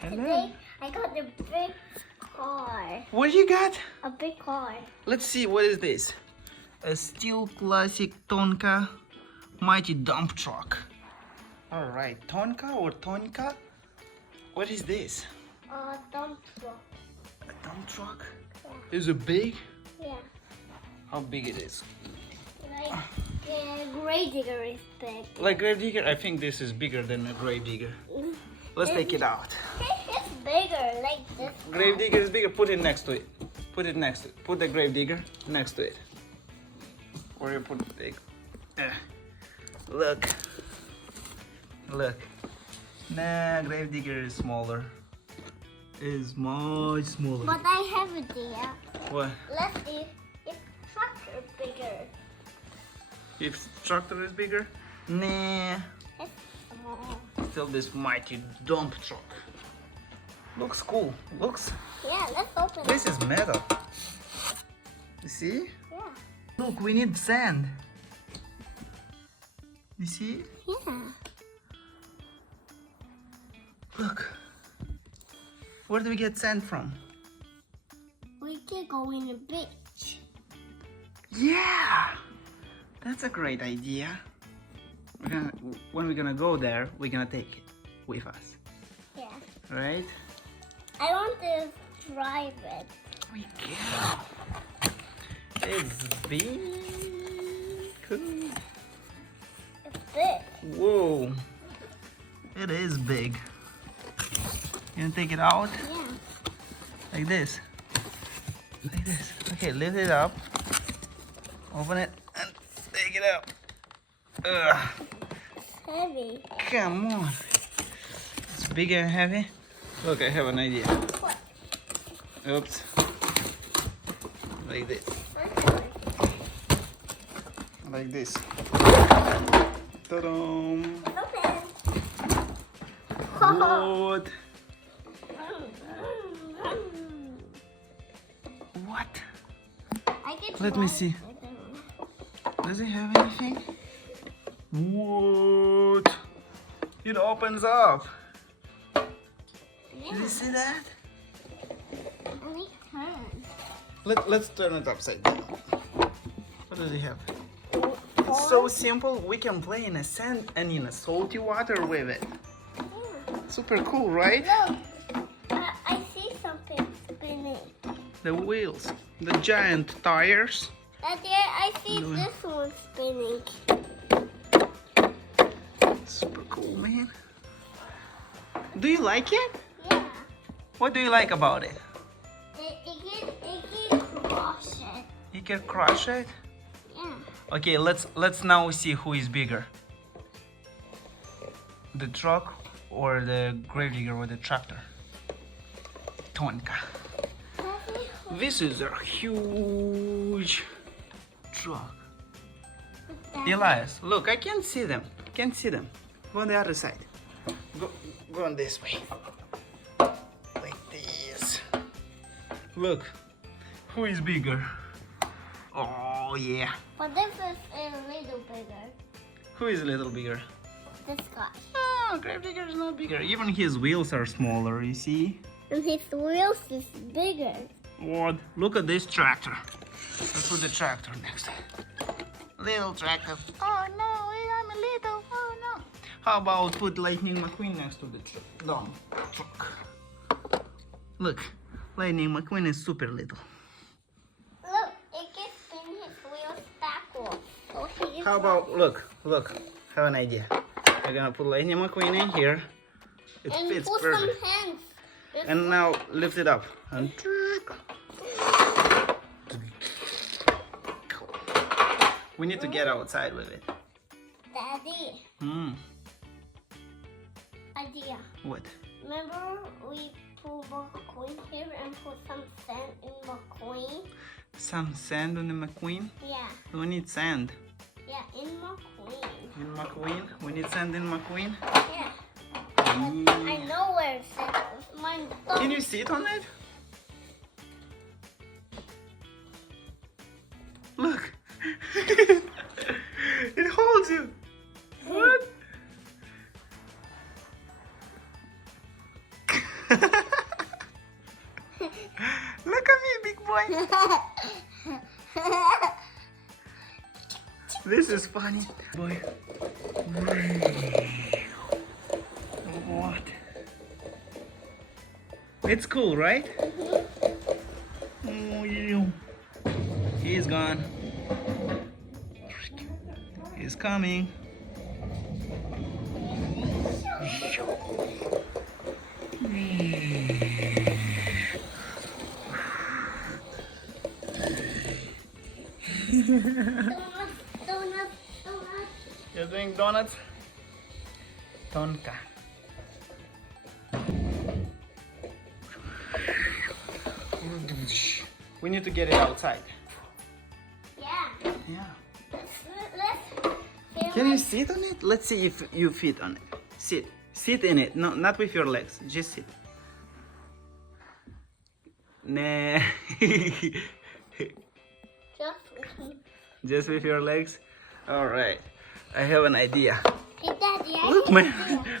Hello. Today I got a big car. What you got? A big car. Let's see, what is this? A steel classic Tonka mighty dump truck. Alright, Tonka or Tonka? What is this? A dump truck. A dump truck? Yeah. Is it big? Yeah. How big it is? Like the grave digger is big. Like grave digger? I think this is bigger than a grave digger. Let's take it out. It's bigger, like this. Grave digger is bigger. Put it next to it. Put it next to it. Put the grave digger next to it. Where you put the big? Look. Look. Nah, grave digger is smaller. Is much smaller. But I have an idea. What? Let's see if tractor bigger. If tractor is bigger? Nah. It's small. Still this mighty dump truck. Looks cool. Looks. Yeah, let's open This it. is metal. You see? Yeah. Look, we need sand. You see? Yeah. Look. Where do we get sand from? We can go in the beach. Yeah! That's a great idea. When we're gonna go there, we're gonna take it with us. Yeah. Right? I want to drive it. We can. It's big. Cool. It's big. Whoa. It is big. You gonna take it out? Yeah. Like this. Like this. Okay, lift it up. Open it and take it out. Ugh. It's heavy. Come on. It's big and heavy. Look, I have an idea. What? Oops. Like this. Like this. Ta-da! What? What? I can Let me drive see. it. Does it have anything? What? It opens up. Yeah. Did you see that? And it turns. Let's turn it upside down. What does it have? It's so simple. We can play in a sand and in a salty water with it. Yeah. Super cool, right? Look, I see something spinning. The wheels, the giant tires. And there I see No. this one spinning. Super cool, man. Do you like it? Yeah. What do you like about it? It can crush it. You can crush it. Yeah. Okay, let's now see who is bigger. The truck or the grave digger or the tractor? Tonka. This is a huge truck. Elias, look, I can't see them. Can't see them. Go on the other side. Go on this way. Like this. Look, who is bigger? Oh yeah. But this is a little bigger. Who is a little bigger? This guy. Oh, grave digger is not bigger. Even his wheels are smaller, you see? And his wheels is bigger. What? Look at this tractor. Let's put the tractor next. Little tractor. Oh no, I'm a little. Oh no. How about put Lightning McQueen next to the dump truck? Look, Lightning McQueen is super little. Look, it can spin his wheels backwards. So he is How about, look, have an idea. We're gonna put Lightning McQueen in here. It and fits put perfect. some hands. And now lift it up. And we need to get outside with it. Daddy, idea. What? Remember we put McQueen here and put some sand in McQueen? Some sand on the McQueen? Yeah, We need sand. yeah, in McQueen. In McQueen? We need sand in McQueen? Yeah. I know where it's at. It's my thumb. Can you sit on it? Look. It holds you. What? Look at me, big boy. This is funny. Boy. What? It's cool, right? Oh, yeah. He's gone. He's coming. Donuts. You're doing donuts? Tonka. We need to get it outside. Yeah. Yeah. Let's Can you sit on it? Let's see if you fit on it. Sit. Sit in it. No, not with your legs. Just sit. Nah. Just with your legs? Alright. I have an idea. Hey, Daddy, Look, man.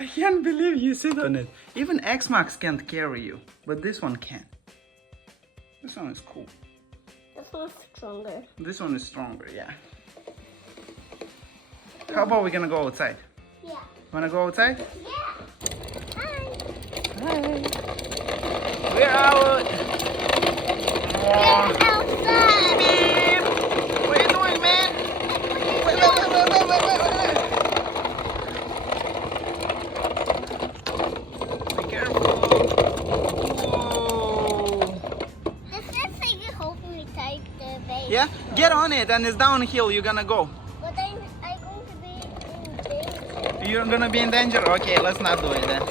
I can't believe you sit on it. Even X-Max can't carry you. But this one can. This one is cool. This one's stronger. This one is stronger, yeah. How about we're gonna go outside? Yeah. Wanna go outside? Yeah. Hi. Hi. We're out. We're outside. Beep. What are you doing, man? Wait. Be careful. Whoa. Does that thing help me take the base? Yeah, get on it and it's downhill. You're gonna go. But I'm going to be in danger. You're gonna be in danger? Okay, let's not do it then.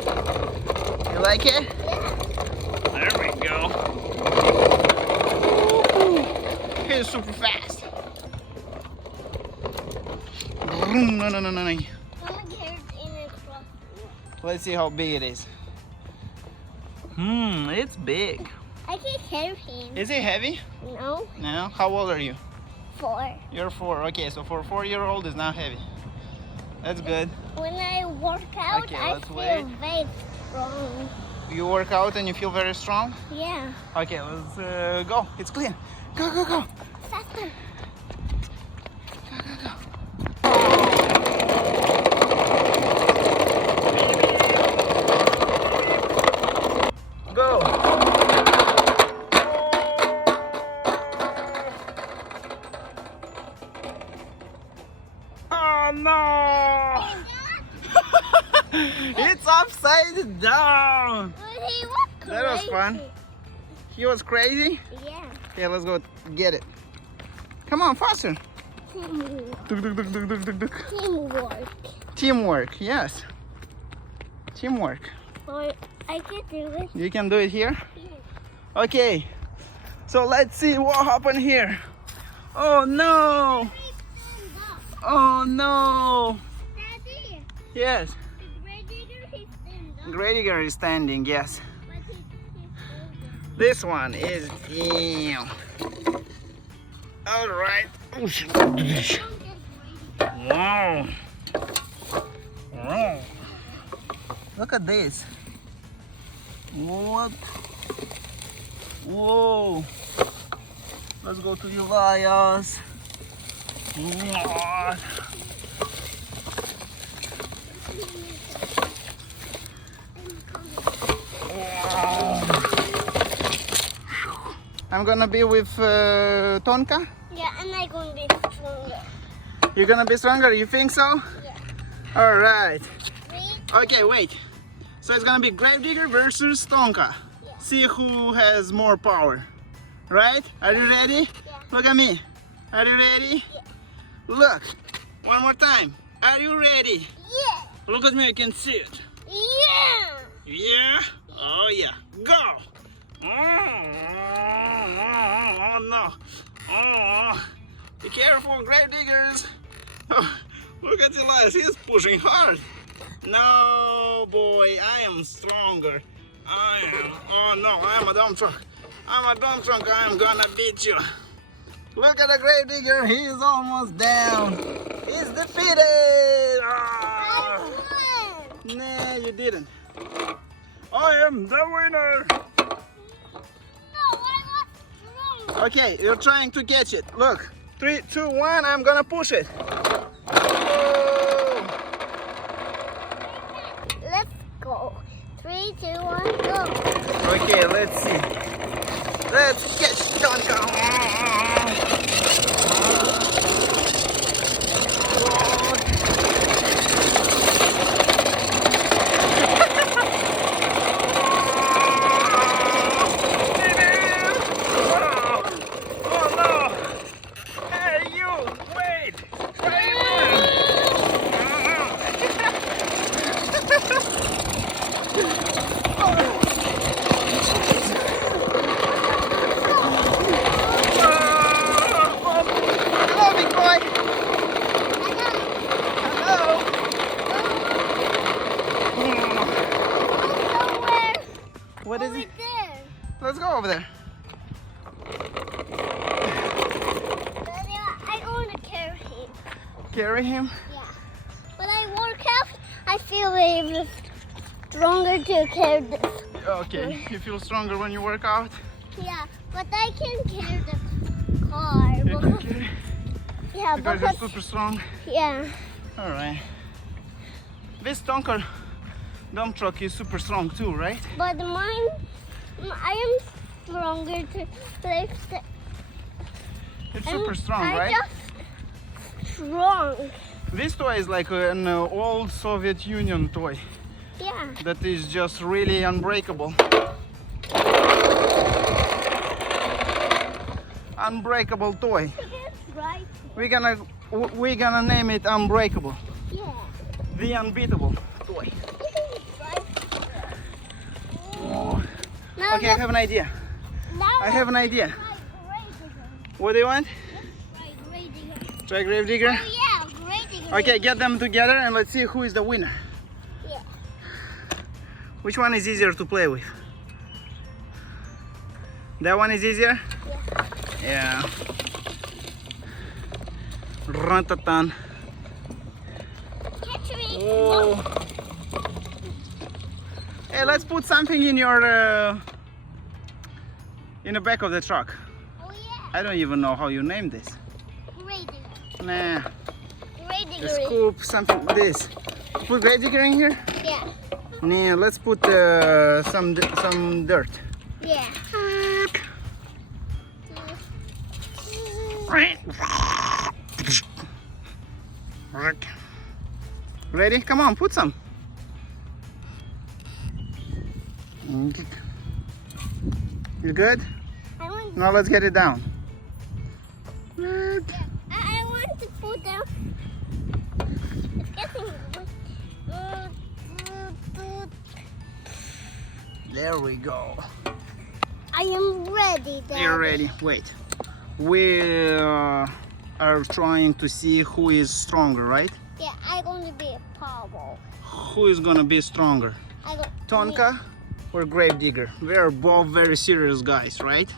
You like it? Yeah. There we go. He's super fast. No. Someone carried in a cross. Let's see how big it is. It's big. I can carry him. Is it heavy? No. No. How old are you? 4. You're 4. Okay, so for a 4-year-old, it's not heavy. That's good. When I work out, Okay, I let's feel wait. very strong. You work out and you feel very strong? Yeah. Okay, let's go. It's clean. Go. Faster. Go. Oh no! It's upside down. But he was crazy. That was fun. He was crazy. Yeah. Okay, let's go get it. Come on, faster. Teamwork. Teamwork. Teamwork, yes. Teamwork. Or I can do it. You can do it here? Yeah. Okay. So let's see what happened here. Oh no! Oh no! Daddy, Yes. the gray digger, he's stand up. Gradiger is standing, yes. But he's older. This one is down. Alright. Wow. Wow. Look at this. What? Whoa. Let's go to Elias. What? Wow. I'm gonna be with Tonka. Yeah, and I'm going to be stronger. You're gonna be stronger, you think so? Yeah. Alright. Wait. Okay, wait. So it's gonna be Gravedigger versus Tonka. Yeah. See who has more power. Right? Are you ready? Yeah. Look at me. Are you ready? Yeah. Look. One more time. Are you ready? Yeah. Look at me, I can see it. Yeah. Yeah? Oh yeah. Go! Oh no. Oh. Be careful, Gravediggers. Oh, look at Elias, he's pushing hard. No, boy, I am stronger. Oh no, I'm a dump truck. I'm a dump truck, I'm gonna beat you. Look at the Gravedigger, he's almost down. He's defeated. I Oh. won. Nah, you didn't. I am the winner. No, I was wrong. Okay, you're trying to catch it. Look, 3, 2, 1. I'm gonna push it. Oh. Let's go. 3, 2, 1, go. Okay, let's see. Let's catch Tonka. What is Over it? there. Let's go over there. Daddy, I want to carry him. Carry him. Yeah. When I work out, I feel very stronger to carry this. Okay, you feel stronger when you work out? Yeah, but I can carry the car. You can carry Yeah, because you're super strong. yeah. All right. This Tonka dump truck is super strong too, right? But mine, I am stronger to lift it. It's super strong, I right? just strong. This toy is like an old Soviet Union toy Yeah. that is just really unbreakable. Unbreakable toy. Right. We're gonna name it Unbreakable. Yeah. The unbeatable toy. Now Okay, I have an idea. I have an idea. What do you want? Try grave digger? Oh yeah, great. Okay, get them together and let's see who is the winner. Yeah. Which one is easier to play with? That one is easier? Yeah. Yeah. Run-ta-tan. Catch me. Oh. Hey, let's put something in your in the back of the truck. Oh yeah. I don't even know how you name this. Great. Nah, Great. the scoop, something like this. Put grave digger in here? Yeah. Nah, let's put some dirt. Yeah. Ready? Come on, put some. You good? I want. Now let's get it down. I want to put down. It's getting. There we go. I am ready. Daddy. You're ready. Wait. We are trying to see who is stronger, right? Yeah, I'm going to be a power. Who is gonna be stronger? Tonka or grave digger? We are both very serious guys, right?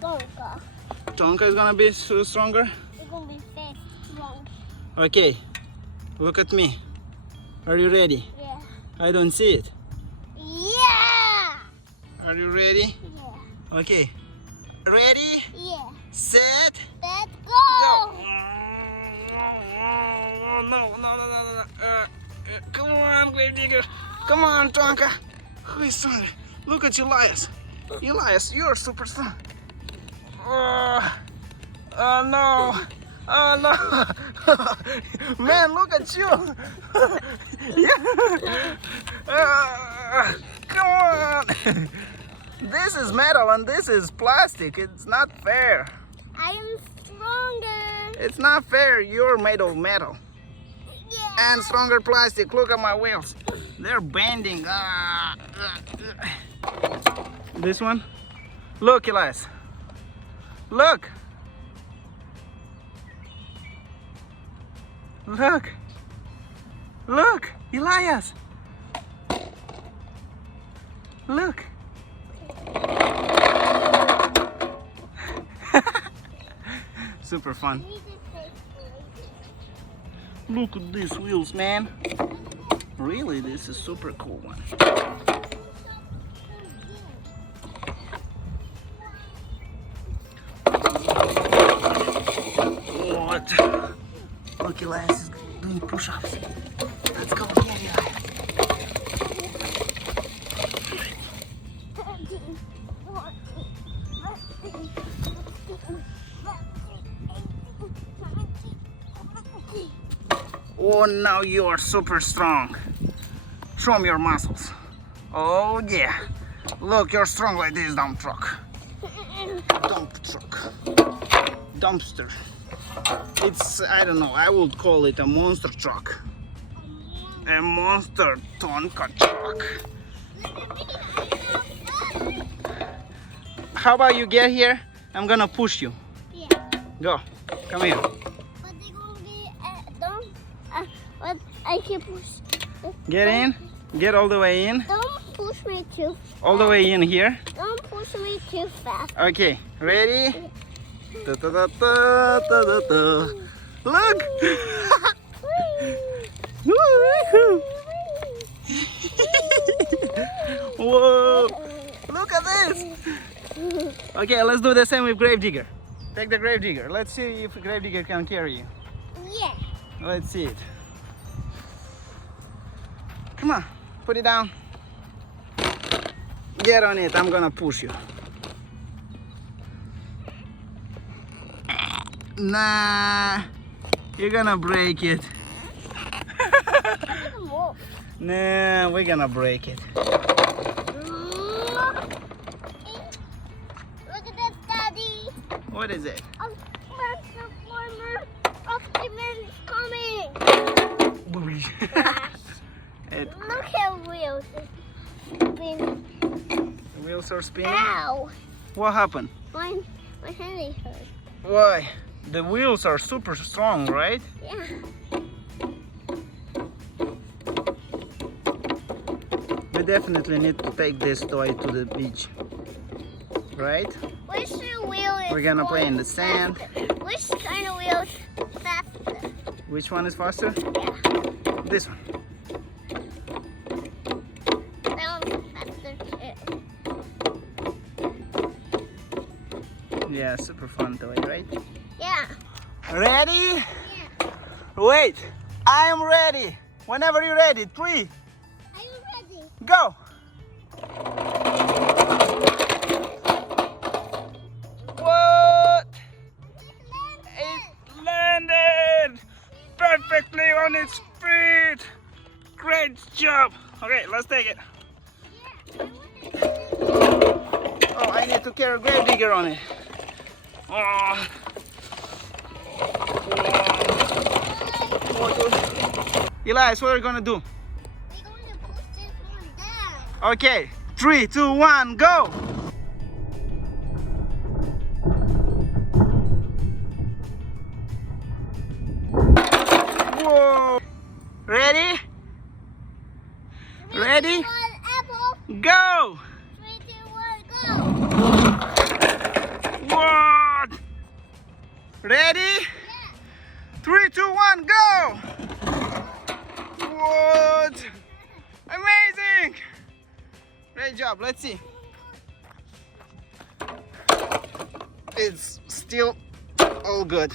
Tonka. Tonka is gonna be stronger? It's going to be fast, strong. Okay. Look at me. Are you ready? Yeah. I don't see it. Yeah. Are you ready? Yeah. Okay. Ready? Yeah. Set. Let's Go. go. No. Come on, grave digger. Come on, Tonka. Who is stronger? Look at Elias. Elias, you're super strong. Oh no. Oh no. Man, look at you. Come on. This is metal and this is plastic. It's not fair. I am stronger. It's not fair. You're made of metal. Yeah. And stronger plastic. Look at my wheels. They're bending. This one? Look, Elias. Look. Look. Look, Elias. Look. Super fun. Look at these wheels, man. Really, this is super cool one. Elias is doing push-ups. Let's go get Elias. Oh, now you are super strong. Show me your muscles. Oh yeah. Look, you're strong like this dump truck. Dump truck. Dumpster. It's, I don't know, I would call it a monster truck. A monster Tonka truck. How about you get here? I'm gonna push you. Yeah. Go. Come here. But they're gonna be but I can push. Get in. Get all the way in. Don't push me too. All the way in here. Don't push me too fast. Okay. Ready? Da, da, da, da, da, da, da. Look! Woo-hoo. Whoa! Look at this! Okay, let's do the same with Gravedigger. Take the Gravedigger. Let's see if Gravedigger can carry you. Yeah. Let's see it. Come on, put it down. Get on it, I'm gonna push you. Nah, you're gonna break it. Nah, we're gonna break it. Look at this, Daddy. What is it? A transformer Optimus is coming. Look how wheels are spinning. The wheels are spinning. Ow! What happened? My hand hurt. Why? The wheels are super strong, right? Yeah. We definitely need to take this toy to the beach, right? Which wheel is We're gonna play in the sand. faster? Which kind of wheel is faster? Which one is faster? Yeah. This one. That one's faster too. Yeah, super fun toy, right? Yeah. Ready? Yeah. Wait, I am ready. Whenever you're ready, 3, Are you ready? go. What? It landed perfectly on its feet. Great job. Okay, let's take it. Oh, I need to carry a Gravedigger on it. Oh. Elias, what are you gonna do? We're going to push this one down. Okay, 3, 2, 1, go! Whoa! Ready? Ready? 3, 2, 1, apple. Go! 3, 2, 1, go. What? Ready? Yeah. 3, 2, 1, go! What? Amazing! Great job, let's see. It's still all good.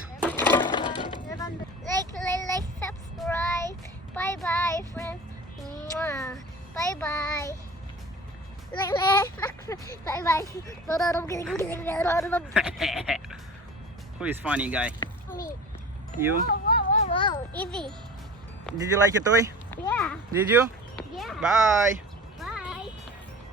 Like, subscribe. Bye bye, friends. Mwah. Bye bye. Bye bye. Who is funny guy? Me. You? Whoa. Easy. Did you like it, toy? Yeah. Did you? Yeah. Bye.